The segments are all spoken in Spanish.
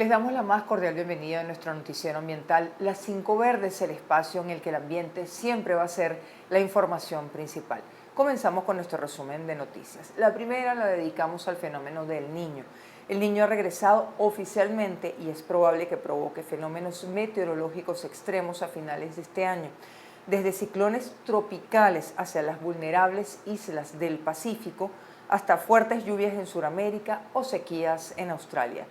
Les damos la más cordial bienvenida a nuestro noticiero ambiental, Las 5 Verdes, el espacio en el que el ambiente siempre va a ser la información principal. Comenzamos con nuestro resumen de noticias. La primera la dedicamos al fenómeno del Niño. El Niño ha regresado oficialmente y es probable que provoque fenómenos meteorológicos extremos a finales de este año, desde ciclones tropicales hacia las vulnerables islas del Pacífico hasta fuertes lluvias en Sudamérica o sequías en Australia.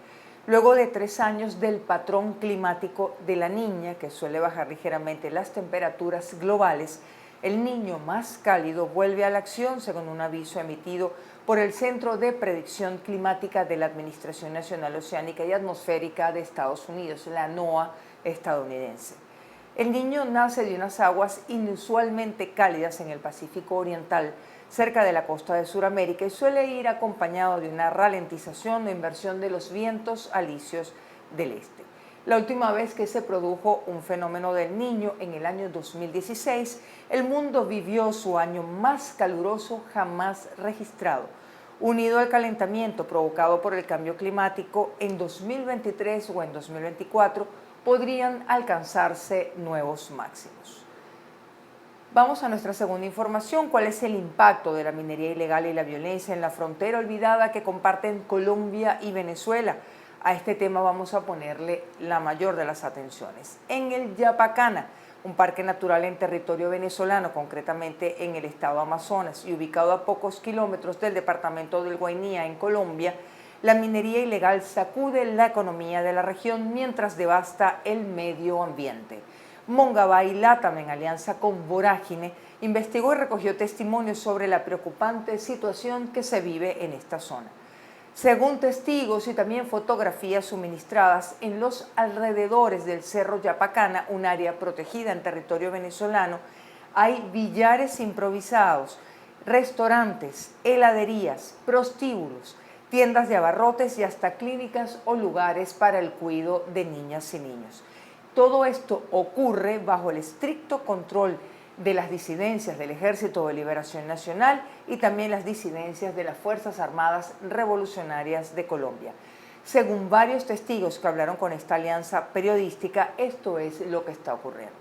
Luego de 3 años del patrón climático de la Niña, que suele bajar ligeramente las temperaturas globales, el Niño más cálido vuelve a la acción, según un aviso emitido por el Centro de Predicción Climática de la Administración Nacional Oceánica y Atmosférica de Estados Unidos, la NOAA estadounidense. El Niño nace de unas aguas inusualmente cálidas en el Pacífico Oriental, cerca de la costa de Sudamérica, y suele ir acompañado de una ralentización o inversión de los vientos alisios del este. La última vez que se produjo un fenómeno del Niño, en el año 2016, el mundo vivió su año más caluroso jamás registrado. Unido al calentamiento provocado por el cambio climático, en 2023 o en 2024 podrían alcanzarse nuevos máximos. Vamos a nuestra segunda información. ¿Cuál es el impacto de la minería ilegal y la violencia en la frontera olvidada que comparten Colombia y Venezuela? A este tema vamos a ponerle la mayor de las atenciones. En el Yapacana, un parque natural en territorio venezolano, concretamente en el estado Amazonas y ubicado a pocos kilómetros del departamento del Guainía, en Colombia, la minería ilegal sacude la economía de la región mientras devasta el medio ambiente. Mongabay Latam, en alianza con Vorágine, investigó y recogió testimonios sobre la preocupante situación que se vive en esta zona. Según testigos y también fotografías suministradas en los alrededores del Cerro Yapacana, un área protegida en territorio venezolano, hay billares improvisados, restaurantes, heladerías, prostíbulos, tiendas de abarrotes y hasta clínicas o lugares para el cuidado de niñas y niños. Todo esto ocurre bajo el estricto control de las disidencias del Ejército de Liberación Nacional y también las disidencias de las Fuerzas Armadas Revolucionarias de Colombia. Según varios testigos que hablaron con esta alianza periodística, esto es lo que está ocurriendo.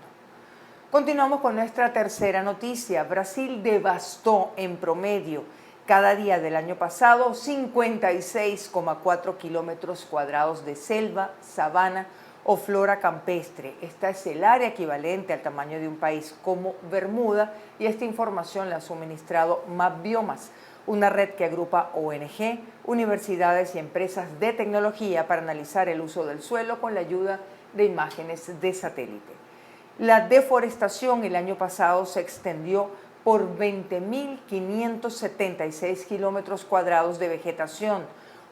Continuamos con nuestra tercera noticia. Brasil devastó en promedio cada día del año pasado 56,4 kilómetros cuadrados de selva, sabana o flora campestre. Esta es el área equivalente al tamaño de un país como Bermuda, y esta información la ha suministrado MapBiomas, una red que agrupa ONG, universidades y empresas de tecnología para analizar el uso del suelo con la ayuda de imágenes de satélite. La deforestación el año pasado se extendió por 20.576 kilómetros cuadrados de vegetación,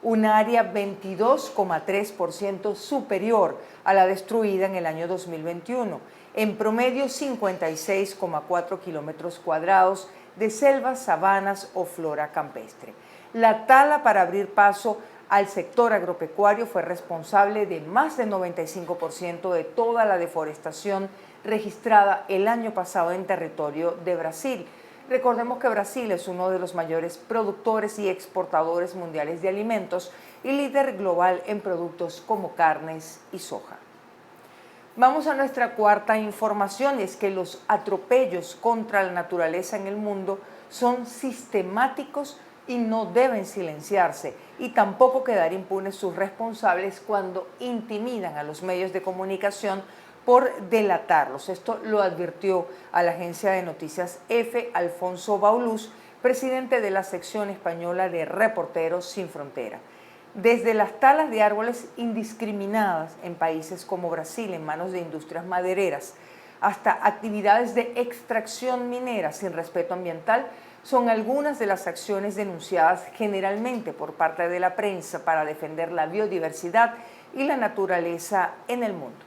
un área 22,3% superior a la destruida en el año 2021, en promedio 56,4 kilómetros cuadrados de selvas, sabanas o flora campestre. La tala para abrir paso al sector agropecuario fue responsable de más del 95% de toda la deforestación registrada el año pasado en territorio de Brasil. Recordemos que Brasil es uno de los mayores productores y exportadores mundiales de alimentos y líder global en productos como carnes y soja. Vamos a nuestra cuarta información, y es que los atropellos contra la naturaleza en el mundo son sistemáticos y no deben silenciarse, y tampoco quedar impunes sus responsables cuando intimidan a los medios de comunicación por delatarlos. Esto lo advirtió a la agencia de noticias EFE Alfonso Baulús, presidente de la sección española de Reporteros Sin Frontera. Desde las talas de árboles indiscriminadas en países como Brasil en manos de industrias madereras, hasta actividades de extracción minera sin respeto ambiental, son algunas de las acciones denunciadas generalmente por parte de la prensa para defender la biodiversidad y la naturaleza en el mundo.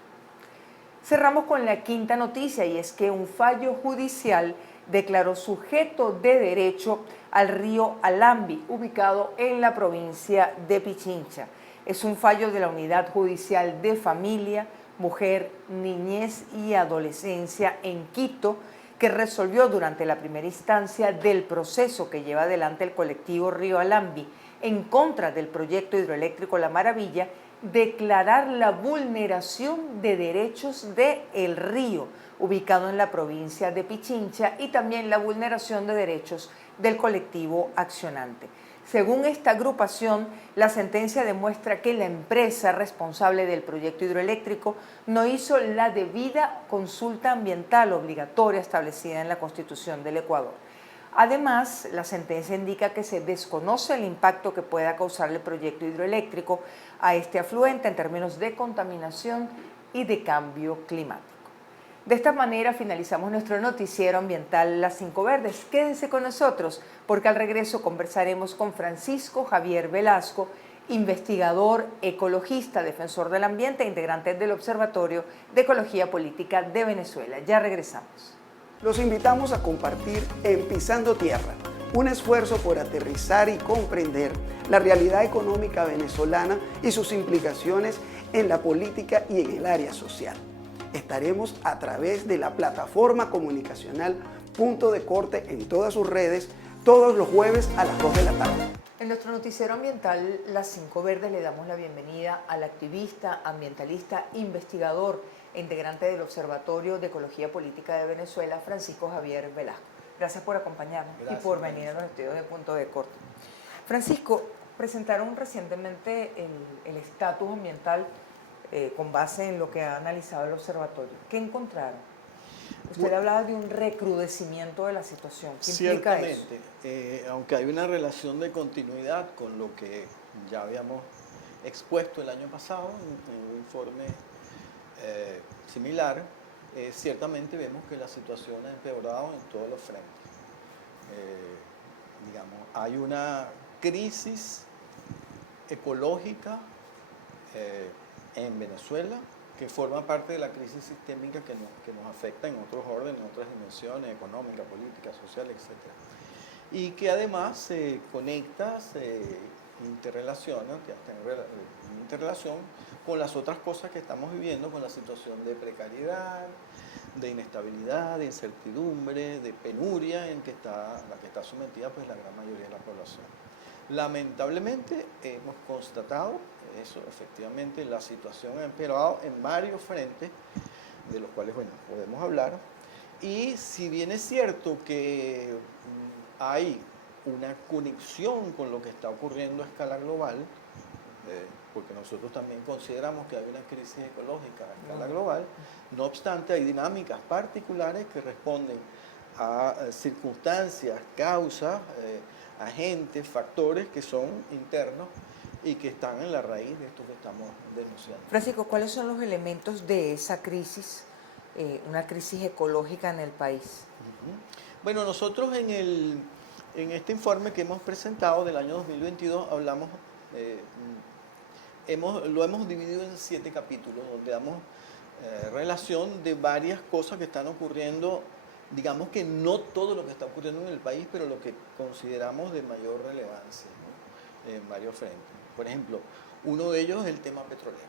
Cerramos con la quinta noticia, y es que un fallo judicial declaró sujeto de derecho al río Alambi, ubicado en la provincia de Pichincha. Es un fallo de la Unidad Judicial de Familia, Mujer, Niñez y Adolescencia en Quito, que resolvió durante la primera instancia del proceso que lleva adelante el colectivo Río Alambi en contra del proyecto hidroeléctrico La Maravilla, declarar la vulneración de derechos de El Río, ubicado en la provincia de Pichincha, y también la vulneración de derechos del colectivo accionante. Según esta agrupación, la sentencia demuestra que la empresa responsable del proyecto hidroeléctrico no hizo la debida consulta ambiental obligatoria establecida en la Constitución del Ecuador. Además, la sentencia indica que se desconoce el impacto que pueda causar el proyecto hidroeléctrico a este afluente en términos de contaminación y de cambio climático. De esta manera finalizamos nuestro noticiero ambiental Las Cinco Verdes. Quédense con nosotros porque al regreso conversaremos con Francisco Javier Velasco, investigador, ecologista, defensor del ambiente e integrante del Observatorio de Ecología Política de Venezuela. Ya regresamos. Los invitamos a compartir en Pisando Tierra, un esfuerzo por aterrizar y comprender la realidad económica venezolana y sus implicaciones en la política y en el área social. Estaremos a través de la plataforma comunicacional Punto de Corte en todas sus redes todos los jueves a las 2 de la tarde. En nuestro noticiero ambiental Las Cinco Verdes le damos la bienvenida al activista, ambientalista, investigador e integrante del Observatorio de Ecología Política de Venezuela, Francisco Javier Velasco. Gracias por acompañarnos. Gracias, y por venir a los estudios de Punto de Corte. Francisco, presentaron recientemente el estatus ambiental con base en lo que ha analizado el observatorio. ¿Qué encontraron? Usted hablaba de un recrudecimiento de la situación. ¿Qué implica eso? Ciertamente, aunque hay una relación de continuidad con lo que ya habíamos expuesto el año pasado en un informe similar, ciertamente vemos que la situación ha empeorado en todos los frentes. Digamos, hay una crisis ecológica en Venezuela, que forma parte de la crisis sistémica que nos afecta en otros órdenes, en otras dimensiones, económica, política, social, etc. Y que además se conecta, se interrelaciona, que está en interrelación con las otras cosas que estamos viviendo, con la situación de precariedad, de inestabilidad, de incertidumbre, de penuria la que está sometida pues, la gran mayoría de la población. Lamentablemente hemos constatado eso, efectivamente la situación ha empeorado en varios frentes, de los cuales bueno, podemos hablar, y si bien es cierto que hay una conexión con lo que está ocurriendo a escala global, porque nosotros también consideramos que hay una crisis ecológica a escala global, no obstante hay dinámicas particulares que responden a circunstancias, causas, agentes, factores que son internos y que están en la raíz de esto que estamos denunciando. Francisco, ¿cuáles son los elementos de esa crisis, una crisis ecológica en el país? Bueno, nosotros en este informe que hemos presentado del año 2022 hablamos, lo hemos dividido en 7 capítulos, donde damos relación de varias cosas que están ocurriendo, digamos que no todo lo que está ocurriendo en el país, pero lo que consideramos de mayor relevancia, ¿no? En varios frentes. Por ejemplo, uno de ellos es el tema petrolero,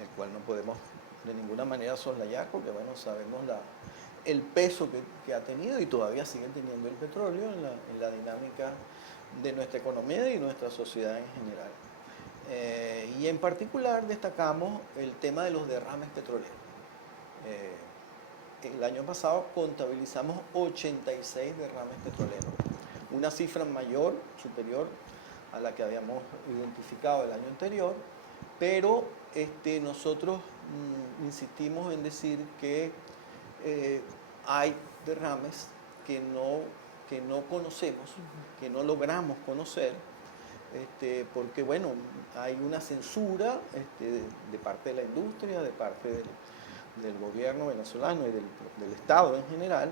el cual no podemos de ninguna manera soslayar porque bueno, sabemos el peso que ha tenido y todavía sigue teniendo el petróleo en la dinámica de nuestra economía y nuestra sociedad en general. Y en particular destacamos el tema de los derrames petroleros. El año pasado contabilizamos 86 derrames petroleros, una cifra mayor, superior a la que habíamos identificado el año anterior, pero nosotros insistimos en decir que hay derrames que no conocemos, que no logramos conocer, porque bueno, hay una censura de parte de la industria, de parte del gobierno venezolano y del Estado en general.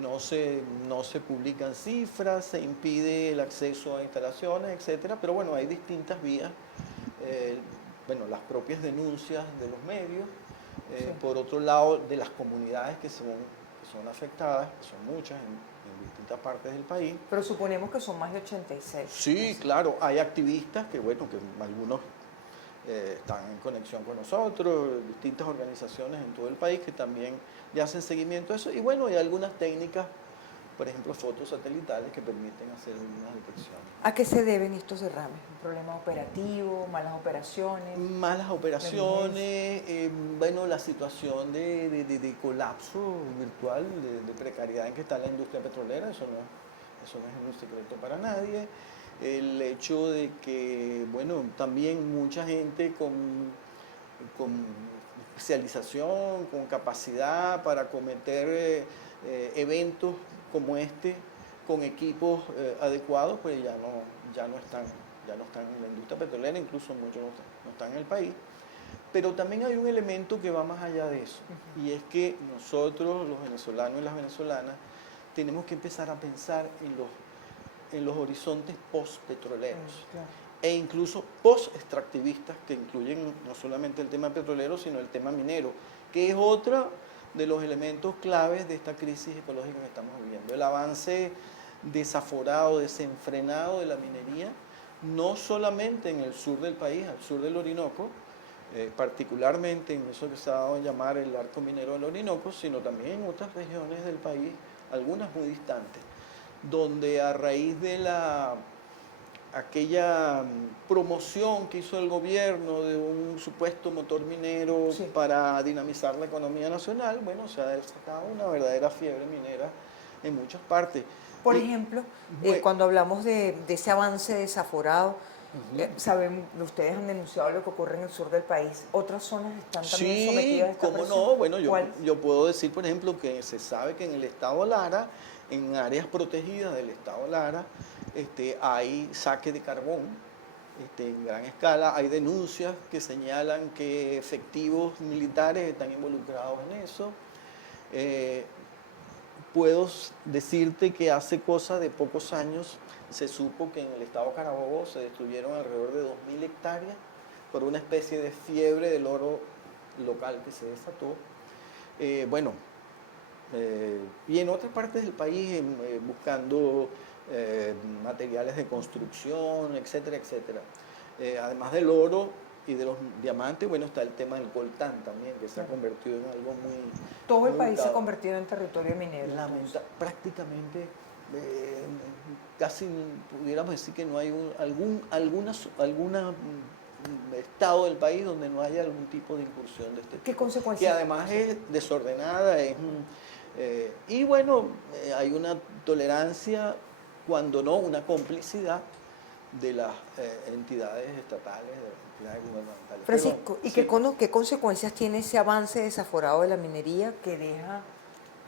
No se publican cifras, se impide el acceso a instalaciones, etcétera, pero bueno, hay distintas vías, bueno, las propias denuncias de los medios, sí. Por otro lado, de las comunidades que son afectadas, que son muchas en distintas partes del país. Pero suponemos que son más de 86. Sí, claro, hay activistas que, bueno, que algunos están en conexión con nosotros, distintas organizaciones en todo el país que también le hacen seguimiento a eso. Y bueno, hay algunas técnicas por ejemplo, fotos satelitales que permiten hacer algunas detecciones. ¿A qué se deben estos derrames? ¿Un problema operativo, malas operaciones? Malas operaciones, bueno, la situación de colapso virtual, de precariedad en que está la industria petrolera, eso no es un secreto para nadie. El hecho de que, bueno, también mucha gente con especialización, con capacidad para cometer eventos como este, con equipos adecuados, pues ya no están en la industria petrolera, incluso muchos no están en el país. Pero también hay un elemento que va más allá de eso, y es que nosotros, los venezolanos y las venezolanas, tenemos que empezar a pensar en los horizontes post-petroleros, Claro. e incluso post-extractivistas, que incluyen no solamente el tema petrolero, sino el tema minero, que es otro de los elementos claves de esta crisis ecológica que estamos viviendo. El avance desaforado, desenfrenado de la minería, no solamente en el sur del país, al sur del Orinoco, particularmente en eso que se ha dado a llamar el arco minero del Orinoco, sino también en otras regiones del país, algunas muy distantes, donde a raíz de aquella promoción que hizo el gobierno de un supuesto motor minero Sí. para dinamizar la economía nacional, bueno, se ha desatado una verdadera fiebre minera en muchas partes. Por Y, ejemplo, bueno, cuando hablamos de ese avance desaforado, saben, ustedes han denunciado lo que ocurre en el sur del país. ¿Otras zonas están también sí, sometidas a esta cómo presión? no, bueno, ¿Cuál? yo puedo decir, por ejemplo, que se sabe que en el estado Lara, en áreas protegidas del estado Lara, hay saque de carbón en gran escala, hay denuncias que señalan que efectivos militares están involucrados en eso. Puedo decirte que hace cosa de pocos años se supo que en el estado Carabobo se destruyeron alrededor de 2.000 hectáreas por una especie de fiebre del oro local que se desató. Y en otras partes del país buscando materiales de construcción, etcétera, etcétera. Además del oro y de los diamantes, bueno, está el tema del coltán también, que se ha convertido en algo muy... Todo el muy país se ha usado. convertido en territorio minero. Prácticamente, casi pudiéramos decir que no hay algún estado del país donde no haya algún tipo de incursión de este tipo. ¿Qué Que consecuencias? además es desordenada, y bueno, hay una tolerancia, cuando no una complicidad de las entidades estatales, de las entidades gubernamentales. Francisco, ¿y sí. qué consecuencias tiene ese avance desaforado de la minería que deja,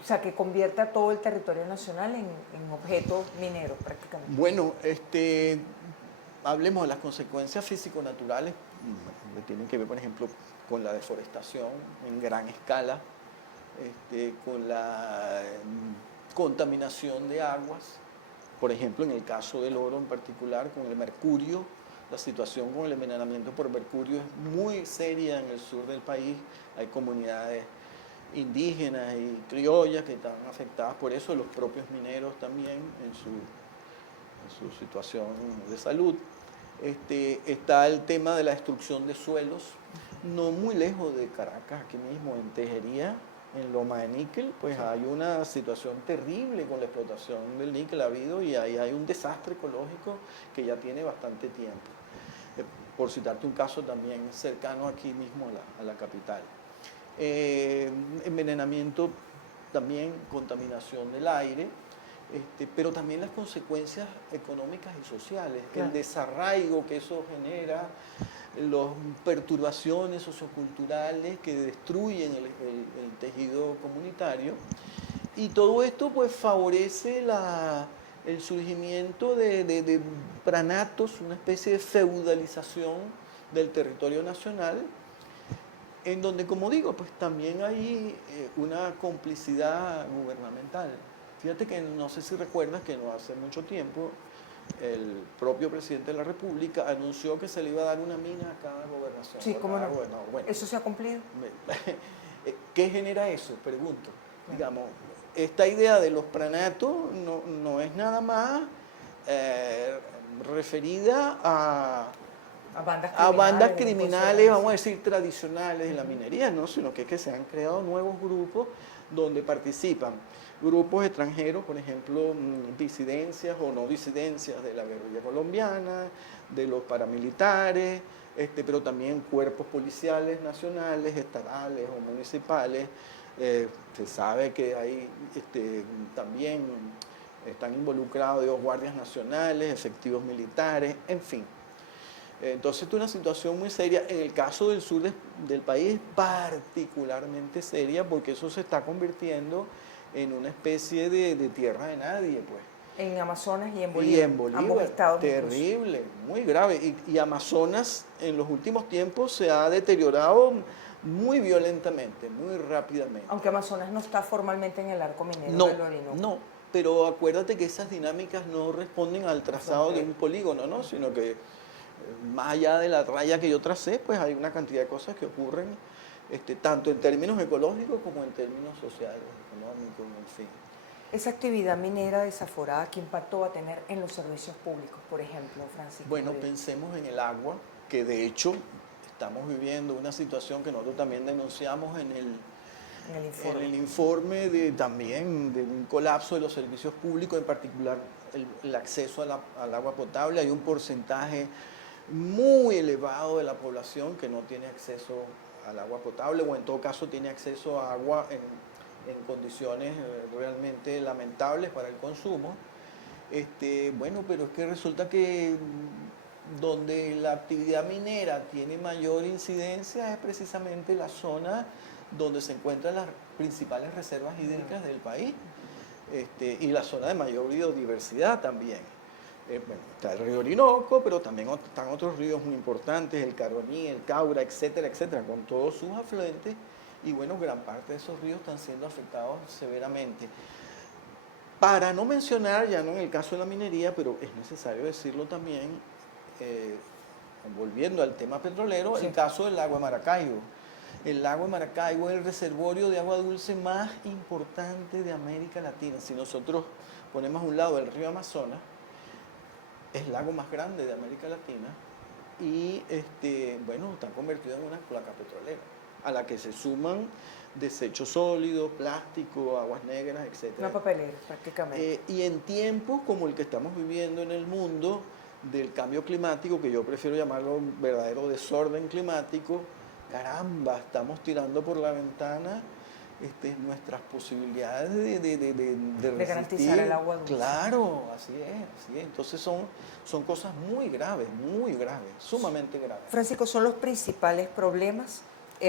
o sea, que convierte a todo el territorio nacional en objeto minero prácticamente? Bueno, hablemos de las consecuencias físico-naturales que tienen que ver, por ejemplo, con la deforestación en gran escala, con la contaminación de aguas, por ejemplo, en el caso del oro en particular, con el mercurio. La situación con el envenenamiento por mercurio es muy seria en el sur del país. Hay comunidades indígenas y criollas que están afectadas por eso, los propios mineros también en su situación de salud. Está el tema de la destrucción de suelos, no muy lejos de Caracas, aquí mismo en Tejería, en Loma de Níquel, pues hay una situación terrible con la explotación del níquel, ha habido, y ahí hay un desastre ecológico que ya tiene bastante tiempo. Por citarte un caso también cercano aquí mismo a la capital. Envenenamiento, también contaminación del aire, pero también las consecuencias económicas y sociales, Claro. el desarraigo que eso genera, las perturbaciones socioculturales que destruyen el tejido comunitario, y todo esto pues favorece el surgimiento de pranatos, una especie de feudalización del territorio nacional, en donde, como digo, pues también hay una complicidad gubernamental. Fíjate que no sé si recuerdas que no hace mucho tiempo el propio presidente de la República anunció que se le iba a dar una mina a cada gobernación. Sí, cómo no. Bueno, ¿Eso se ha cumplido? ¿Qué genera eso? Pregunto. Digamos, esta idea de los pranatos no es nada más referida a bandas de criminales, vamos a decir, tradicionales de la minería, no, sino que se han creado nuevos grupos donde participan grupos extranjeros, por ejemplo, disidencias o no disidencias de la guerrilla colombiana, de los paramilitares, pero también cuerpos policiales nacionales, estatales o municipales. Se sabe que hay también están involucrados dos guardias nacionales, efectivos militares, en fin. Entonces, es una situación muy seria. En el caso del sur del país, particularmente seria, porque eso se está convirtiendo en una especie de tierra de nadie, pues. En Amazonas y en Y Bolívar. en Bolívar, Ambos estados terrible, muy grave. Y Amazonas en los últimos tiempos se ha deteriorado muy violentamente, muy rápidamente. Aunque Amazonas no está formalmente en el arco minero No, del Orinoco. no, pero acuérdate que esas dinámicas no responden al trazado de un polígono, ¿no? Sino que más allá de la raya que yo tracé, pues hay una cantidad de cosas que ocurren, tanto en términos ecológicos como en términos sociales, económicos, en fin. Esa actividad minera desaforada, ¿qué impacto va a tener en los servicios públicos, por ejemplo, Francisco? Bueno, pensemos en el agua, que de hecho estamos viviendo una situación que nosotros también denunciamos en el informe también de un colapso de los servicios públicos, en particular el acceso al agua potable. Hay un porcentaje muy elevado de la población que no tiene acceso al agua potable, o en todo caso tiene acceso a agua en condiciones realmente lamentables para el consumo. Bueno, pero es que resulta que donde la actividad minera tiene mayor incidencia es precisamente la zona donde se encuentran las principales reservas hídricas del país, y la zona de mayor biodiversidad también. Bueno, está el río Orinoco, pero también están otros ríos muy importantes, el Caroní, el Caura, etcétera, etcétera, con todos sus afluentes. Y bueno, gran parte de esos ríos están siendo afectados severamente. Para no mencionar, ya no en el caso de la minería, pero es necesario decirlo también, volviendo al tema petrolero, sí, el caso del lago de Maracaibo. El lago de Maracaibo es el reservorio de agua dulce más importante de América Latina. Si nosotros ponemos a un lado el río Amazonas, es el lago más grande de América Latina y bueno, está convertido en una placa petrolera, a la que se suman desechos sólidos, plástico, aguas negras, etc. Una papelera, prácticamente. Y en tiempos como el que estamos viviendo en el mundo, del cambio climático, que yo prefiero llamarlo un verdadero desorden climático, caramba, estamos tirando por la ventana nuestras posibilidades de garantizar el agua dulce. Claro, así es. Entonces son cosas muy graves, sumamente graves. Francisco, son los principales problemas.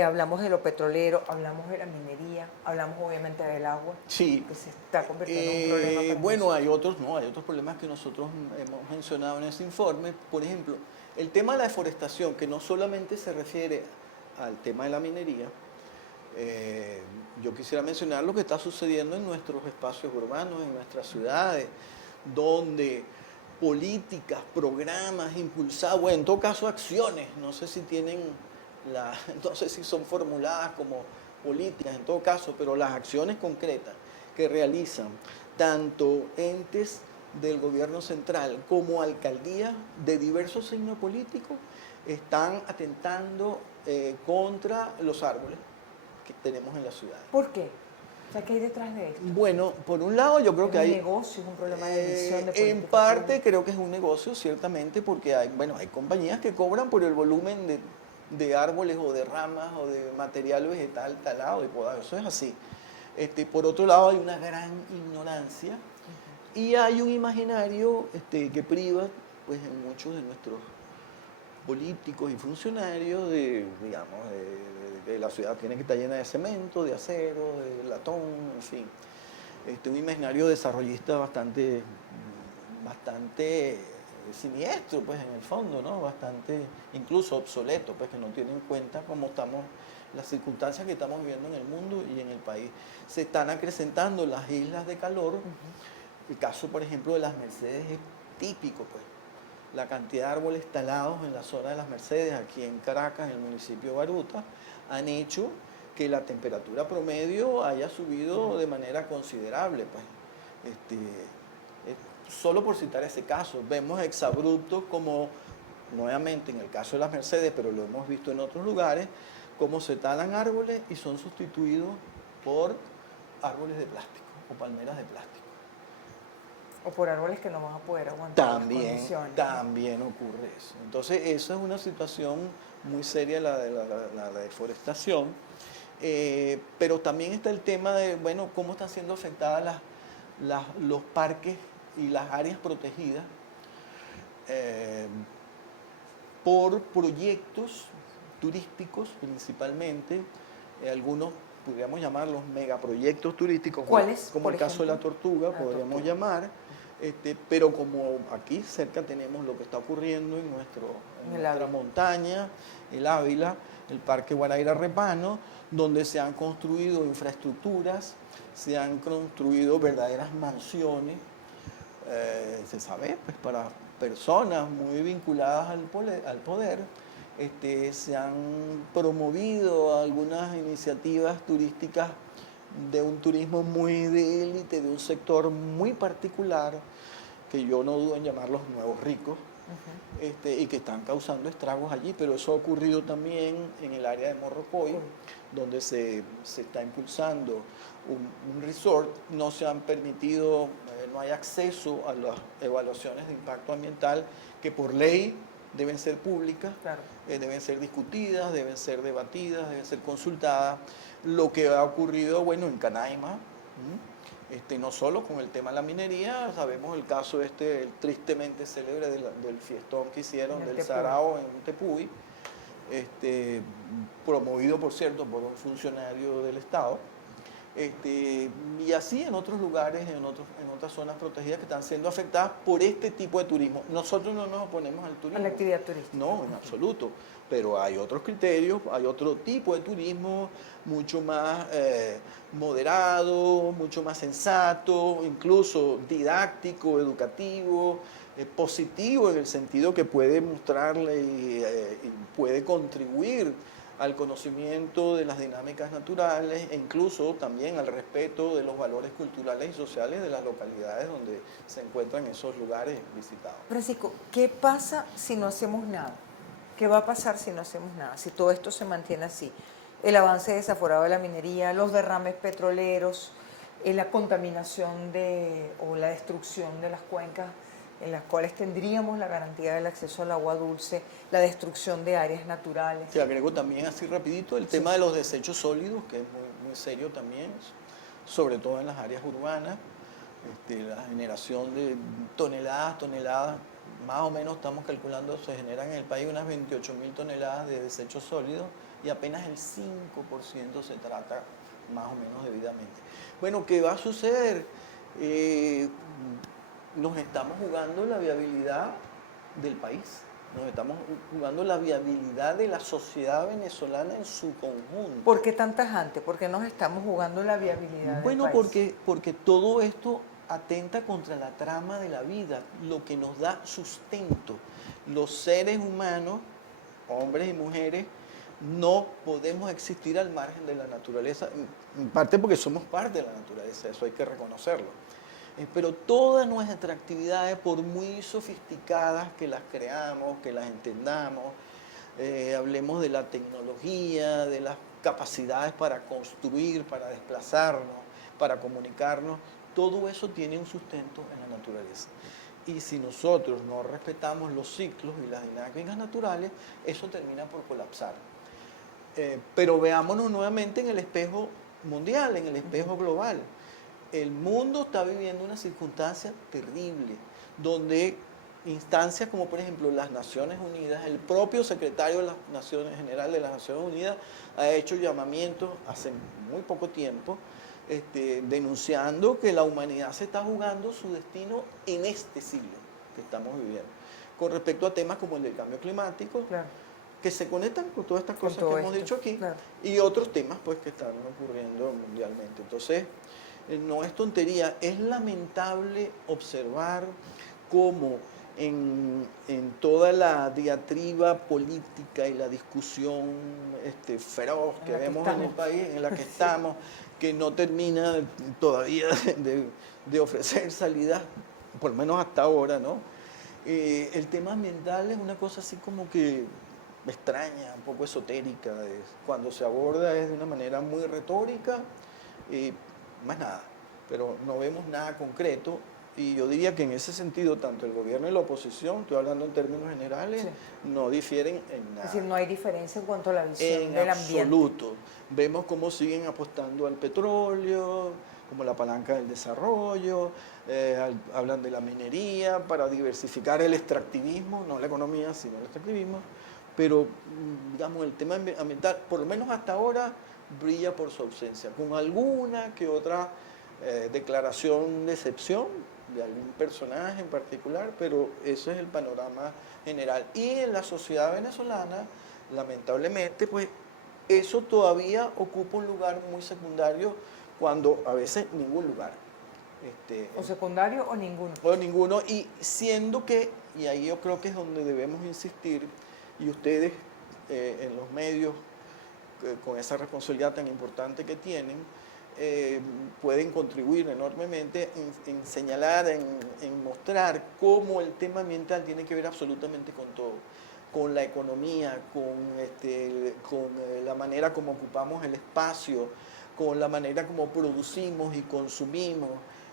Hablamos de lo petrolero, hablamos de la minería, hablamos obviamente del agua, sí, que se está convirtiendo en un problema para bueno, hay otros problemas que nosotros hemos mencionado en ese informe. Por ejemplo, el tema de la deforestación, que no solamente se refiere al tema de la minería. Yo quisiera mencionar lo que está sucediendo en nuestros espacios urbanos, en nuestras ciudades, donde políticas, programas impulsados, bueno, en todo caso acciones, no sé si son formuladas como políticas en todo caso, pero las acciones concretas que realizan tanto entes del gobierno central como alcaldías de diversos signos políticos están atentando contra los árboles que tenemos en la ciudad. ¿Por qué? O sea, ¿qué hay detrás de esto? Bueno, por un lado yo creo que hay... ¿Es un negocio, es un problema de visión de política en parte pública? creo que es un negocio, ciertamente, porque hay compañías que cobran por el volumen de árboles o de ramas o de material vegetal talado y podado. Eso es así. Por otro lado hay una gran ignorancia y hay un imaginario que priva pues, en muchos de nuestros políticos y funcionarios de la ciudad tiene que estar llena de cemento, de acero, de latón, en fin. Un imaginario desarrollista bastante siniestro, pues en el fondo, ¿no? Bastante incluso obsoleto, pues que no tiene en cuenta cómo estamos, las circunstancias que estamos viviendo en el mundo y en el país. Se están acrecentando las islas de calor. El caso, por ejemplo, de las Mercedes es típico, pues. La cantidad de árboles talados en la zona de las Mercedes, aquí en Caracas, en el municipio de Baruta, han hecho que la temperatura promedio haya subido de manera considerable, pues. Solo por citar ese caso, vemos exabruptos como nuevamente en el caso de las Mercedes, pero lo hemos visto en otros lugares, cómo se talan árboles y son sustituidos por árboles de plástico o palmeras de plástico. O por árboles que no van a poder aguantar las condiciones. También ocurre eso. Entonces, eso es una situación muy seria, la de la deforestación. Pero también está el tema de, bueno, cómo están siendo afectadas los parques y las áreas protegidas por proyectos turísticos principalmente, algunos podríamos llamarlos megaproyectos turísticos, ¿cuáles? Como el caso de la Tortuga, podríamos llamar, pero como aquí cerca tenemos lo que está ocurriendo en nuestra montaña, el Ávila, el Parque Guaraíra Repano, donde se han construido infraestructuras, se han construido verdaderas mansiones, se sabe, pues para personas muy vinculadas al poder, se han promovido algunas iniciativas turísticas de un turismo muy de élite, de un sector muy particular, que yo no dudo en llamar los nuevos ricos, y que están causando estragos allí, pero eso ha ocurrido también en el área de Morrocoy, donde se está impulsando un resort, no se han permitido, no hay acceso a las evaluaciones de impacto ambiental que por ley deben ser públicas, claro. Deben ser discutidas, deben ser debatidas, deben ser consultadas. Lo que ha ocurrido, bueno, en Canaima, no solo con el tema de la minería, sabemos el caso el tristemente célebre del fiestón que hicieron del Sarao en Tepuy, promovido, por cierto, por un funcionario del Estado. Y así en otros lugares, en otras zonas protegidas que están siendo afectadas por este tipo de turismo. Nosotros no nos oponemos al turismo. A la actividad turística. No, en absoluto. Pero hay otros criterios, hay otro tipo de turismo mucho más moderado, mucho más sensato, incluso didáctico, educativo, positivo en el sentido que puede mostrarle y puede contribuir al conocimiento de las dinámicas naturales e incluso también al respeto de los valores culturales y sociales de las localidades donde se encuentran esos lugares visitados. Francisco, ¿qué pasa si no hacemos nada? ¿Qué va a pasar si no hacemos nada? Si todo esto se mantiene así. El avance desaforado de la minería, los derrames petroleros, la contaminación o la destrucción de las cuencas en las cuales tendríamos la garantía del acceso al agua dulce, la destrucción de áreas naturales. Te agrego también así rapidito el tema de los desechos sólidos, que es muy serio también, sobre todo en las áreas urbanas, la generación de toneladas, más o menos estamos calculando, se generan en el país unas 28.000 toneladas de desechos sólidos y apenas el 5% se trata más o menos debidamente. Bueno, ¿qué va a suceder? Nos estamos jugando la viabilidad del país, nos estamos jugando la viabilidad de la sociedad venezolana en su conjunto. ¿Por qué tan tajante? ¿Por qué nos estamos jugando la viabilidad del país? Bueno, porque todo esto atenta contra la trama de la vida, lo que nos da sustento. Los seres humanos, hombres y mujeres, no podemos existir al margen de la naturaleza, en parte porque somos parte de la naturaleza, eso hay que reconocerlo. Pero todas nuestras actividades, por muy sofisticadas que las creamos, que las entendamos, hablemos de la tecnología, de las capacidades para construir, para desplazarnos, para comunicarnos, todo eso tiene un sustento en la naturaleza. Y si nosotros no respetamos los ciclos y las dinámicas naturales, eso termina por colapsar. Pero veámonos nuevamente en el espejo mundial, en el espejo global. El mundo está viviendo una circunstancia terrible, donde instancias como por ejemplo las Naciones Unidas, el propio secretario de las Naciones General de las Naciones Unidas ha hecho llamamientos hace muy poco tiempo, denunciando que la humanidad se está jugando su destino en este siglo que estamos viviendo, con respecto a temas como el del cambio climático, claro, que se conectan con todas estas cosas que hemos dicho aquí, claro, y otros temas pues que están ocurriendo mundialmente. Entonces, no es tontería, es lamentable observar cómo en toda la diatriba política y la discusión feroz que vemos en el país, en la que estamos, que no termina todavía de ofrecer salidas, por lo menos hasta ahora, ¿no? El tema ambiental es una cosa así como que extraña, un poco esotérica. Cuando se aborda es de una manera muy retórica, y más nada. Pero no vemos nada concreto. Y yo diría que en ese sentido, tanto el gobierno y la oposición, estoy hablando en términos generales, Sí. no difieren en nada. Es decir, no hay diferencia en cuanto a la visión En del ambiente. absoluto. Vemos cómo siguen apostando al petróleo, como la palanca del desarrollo, hablan de la minería para diversificar el extractivismo, no la economía, sino el extractivismo. Pero, digamos, el tema ambiental, por lo menos hasta ahora, brilla por su ausencia, con alguna que otra declaración de excepción de algún personaje en particular, pero ese es el panorama general. Y en la sociedad venezolana, lamentablemente, pues eso todavía ocupa un lugar muy secundario, cuando a veces ningún lugar. O secundario o ninguno. O ninguno, y siendo que, y ahí yo creo que es donde debemos insistir, y ustedes en los medios, con esa responsabilidad tan importante que tienen, pueden contribuir enormemente en señalar, en mostrar cómo el tema ambiental tiene que ver absolutamente con todo, con la economía, con la manera como ocupamos el espacio, con la manera como producimos y consumimos,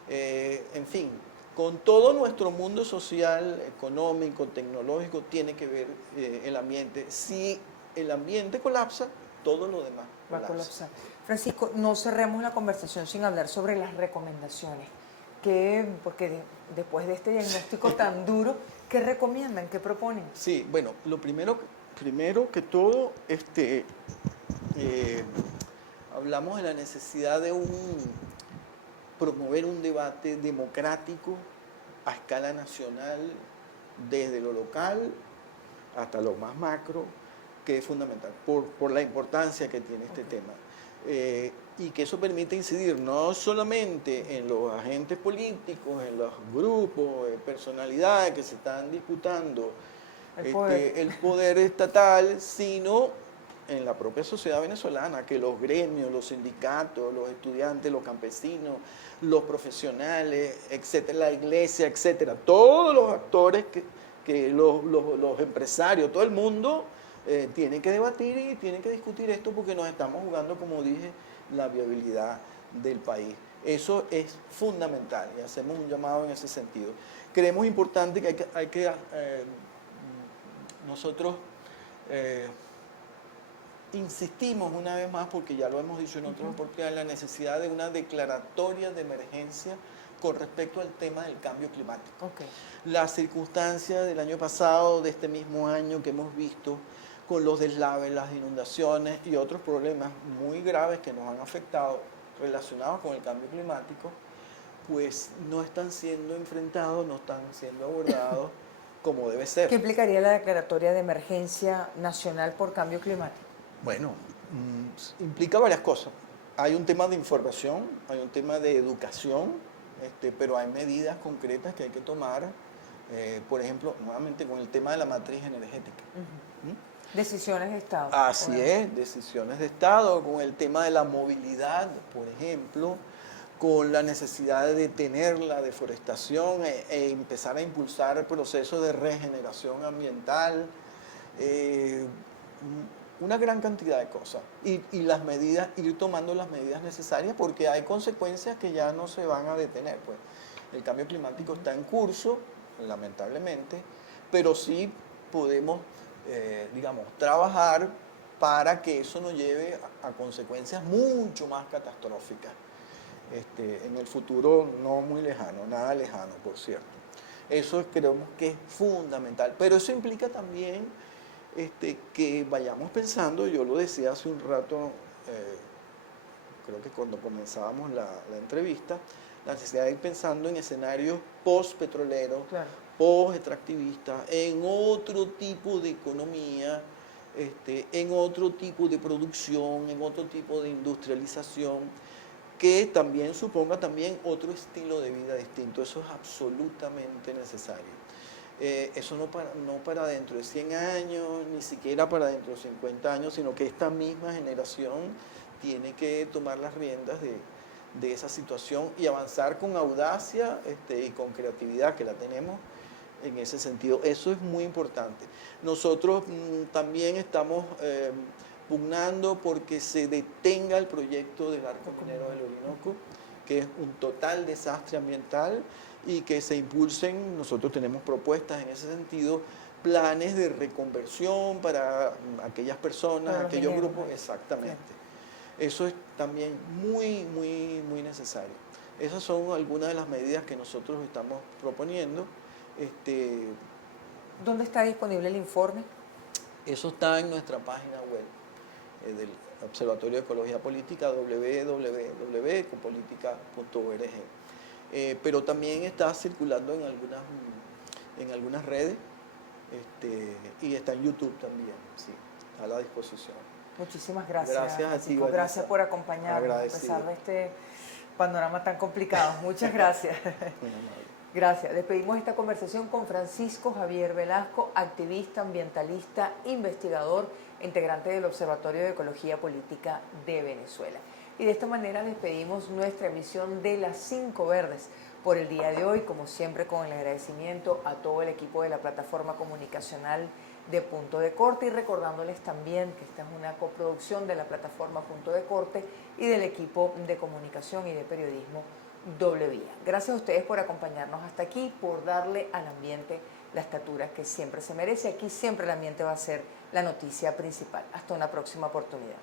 en fin, con todo nuestro mundo social, económico, tecnológico, tiene que ver el ambiente. Si el ambiente colapsa, todo lo demás Va a colapsar. Francisco, no cerremos la conversación sin hablar sobre las recomendaciones. Porque después de este diagnóstico tan duro, ¿qué recomiendan? ¿Qué proponen? Sí, bueno, lo primero que todo, hablamos de la necesidad de promover un debate democrático a escala nacional, desde lo local hasta lo más macro, que es fundamental, por la importancia que tiene este tema. Y que eso permite incidir no solamente en los agentes políticos, en los grupos, personalidades que se están disputando el poder estatal, sino en la propia sociedad venezolana, que los gremios, los sindicatos, los estudiantes, los campesinos, los profesionales, etcétera, la iglesia, etcétera, todos los actores, los empresarios, todo el mundo tiene que debatir y tiene que discutir esto, porque nos estamos jugando, como dije, la viabilidad del país. Eso es fundamental y hacemos un llamado en ese sentido. Creemos importante que hay que nosotros insistimos una vez más, porque ya lo hemos dicho en otras oportunidades, la necesidad de una declaratoria de emergencia con respecto al tema del cambio climático. Okay. Las circunstancias del año pasado, de este mismo año que hemos visto, con los deslaves, las inundaciones y otros problemas muy graves que nos han afectado relacionados con el cambio climático, pues no están siendo enfrentados, no están siendo abordados como debe ser. ¿Qué implicaría la declaratoria de emergencia nacional por cambio climático? Bueno, implica varias cosas. Hay un tema de información, hay un tema de educación, pero hay medidas concretas que hay que tomar, por ejemplo, nuevamente con el tema de la matriz energética. Decisiones de Estado. Así es, decisiones de Estado, con el tema de la movilidad, por ejemplo, con la necesidad de detener la deforestación e empezar a impulsar procesos de regeneración ambiental, una gran cantidad de cosas. Y las medidas, ir tomando las medidas necesarias, porque hay consecuencias que ya no se van a detener. Pues el cambio climático está en curso, lamentablemente, pero sí podemos, digamos, trabajar para que eso nos lleve a consecuencias mucho más catastróficas en el futuro no muy lejano, nada lejano, por cierto. Eso creemos que es fundamental, pero eso implica también que vayamos pensando, yo lo decía hace un rato, creo que cuando comenzábamos la entrevista, la necesidad de ir pensando en escenarios post-petroleros, claro, post-extractivistas, en otro tipo de economía, en otro tipo de producción, en otro tipo de industrialización, que también suponga también otro estilo de vida distinto. Eso es absolutamente necesario. Eso no para dentro de 100 años, ni siquiera para dentro de 50 años, sino que esta misma generación tiene que tomar las riendas de esa situación y avanzar con audacia y con creatividad, que la tenemos, en ese sentido. Eso es muy importante. Nosotros también estamos pugnando porque se detenga el proyecto del arco minero del Orinoco, que es un total desastre ambiental, y que se impulsen, nosotros tenemos propuestas en ese sentido, planes de reconversión para aquellas personas, para aquellos mineros, grupos, ¿no? exactamente. Sí. Eso es también muy necesario. Esas son algunas de las medidas que nosotros estamos proponiendo. ¿Dónde está disponible el informe? Eso está en nuestra página web del Observatorio de Ecología Política, www.ecopolítica.org. Pero también está circulando en algunas redes y está en YouTube también, sí, a la disposición. Muchísimas gracias. Gracias a ti, Francisco. Vanessa. Gracias por acompañarnos a Agradecido. pesar de este panorama tan complicado. Muchas gracias. Muy amable. Gracias. Despedimos esta conversación con Francisco Javier Velasco, activista, ambientalista, investigador, integrante del Observatorio de Ecología Política de Venezuela. Y de esta manera despedimos nuestra emisión de Las 5 Verdes por el día de hoy, como siempre con el agradecimiento a todo el equipo de la plataforma comunicacional de Punto de Corte, y recordándoles también que esta es una coproducción de la plataforma Punto de Corte y del equipo de comunicación y de periodismo Doble Vía. Gracias a ustedes por acompañarnos hasta aquí, por darle al ambiente la estatura que siempre se merece. Aquí siempre el ambiente va a ser la noticia principal. Hasta una próxima oportunidad.